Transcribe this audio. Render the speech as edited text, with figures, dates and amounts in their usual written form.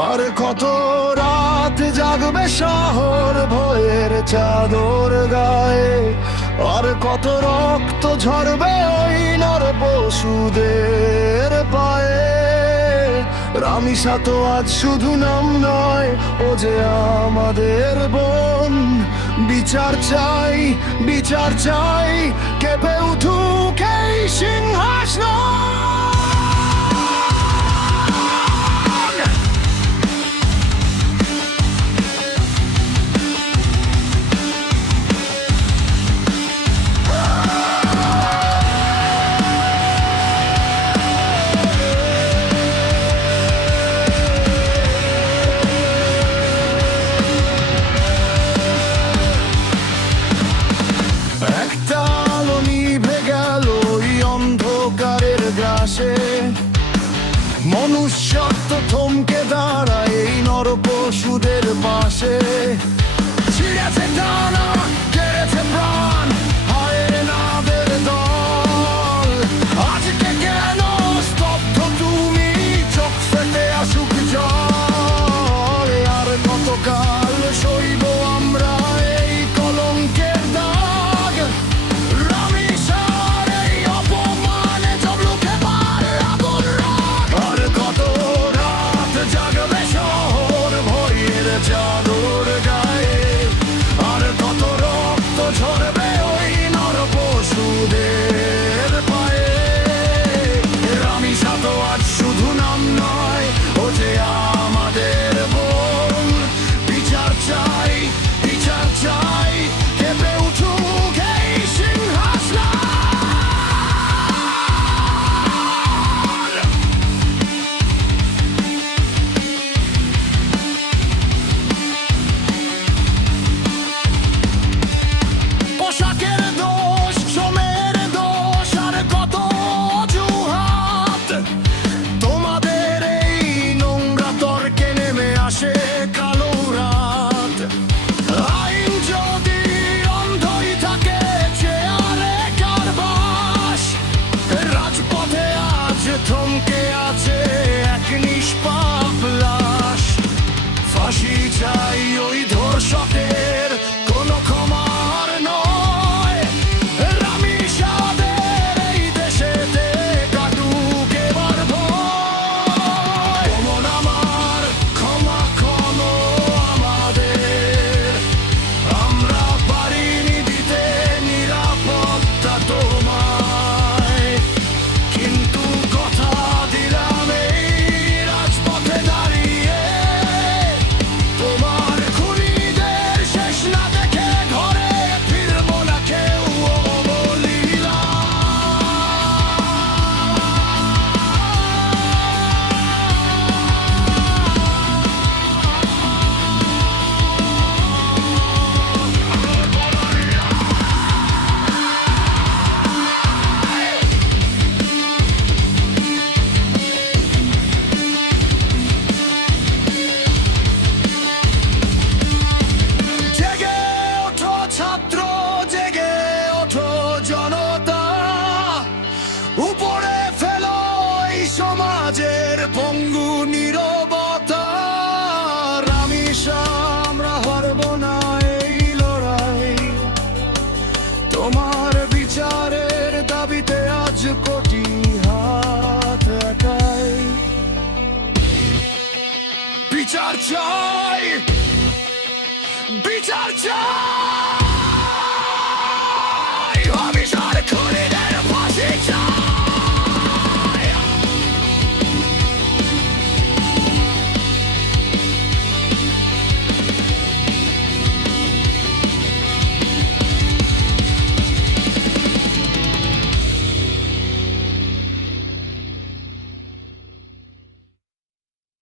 আর কত রাত জাগবে শহর ভয়ের চাদর গায়ে, আর কত রক্ত ঝরবে ওই নর পশুদের পায়ে। রামিসা তো আজ শুধু নাম নয়, ও যে আমাদের বোন। বিচার চাই, বিচার চাই, কেঁপে উঠুক এই সিংহাসন। একটা আলো নিভে গেল এই অন্ধকারের গ্রাসে, মনুষ্যত্ব থমকে দাঁড়ায় এই নর পশুদের পাশে। ছিঁড়েছে ডানা, কেড়েছে প্রাণ, হায় নাদের দল। আজকে কেন স্তব্ধ তুমি, চোখ ফেটে আসুক জল। আর কতকাল সইব আমরা এই কলঙ্কের দাগ। রামিসার এই অপমানে জবলুকে পার আগুন রাখ। আর কত রাত জাগবে শহর ভয়ের চাদর গায়ে, আর কত রক্ত ঝরবে ওই নর পশুদের পায়ে। রামিসা তো আজ শুধু নাম নয়, ও যে আমাদের বোন। বিচার চাই, বিচার চাই, কেঁপে উঠুক এই সিংহাসন। পোশাকের দোষ, শ্রমের দোষ, আর কত অজুহাত। তোমাদের এই নোংরা তর্কে নেমে আসে কালো রাত। আইন যদি অন্ধই থাকে, চেয়ারে কারবাস। রাজপথে আজ থমকে আছে এক নিষ্পাপ লাশ। ফাঁসি চাই ওই ধর্ষকের, কোনো ক্ষমার নয়। রামিসাদের এই দেশেতে কাটুক এবার ভয়। মন আমার, ক্ষমা ক্ষমো আমাদের। আমরা পারিনি দিতে নিরাপত্তা তোমায়, কিন্তু কথা দিলাম এই রাজপথে দাঁড়িয়ে। তোমার খুনিদের শেষ না দেখে ঘরে ফিরবো না কেউ অবলীলা। জেগে ওঠো ছাত্র, জেগে ওঠো জনতা। উপরে ফেলো এই সমাজের পঙ্গু নীরবতা। রামিসা, আমরা হারব না এই লড়াই। তোমার বিচারের দাবিতে আজ কোটি হাত একাই। বিচার চাই, বিচার চাই।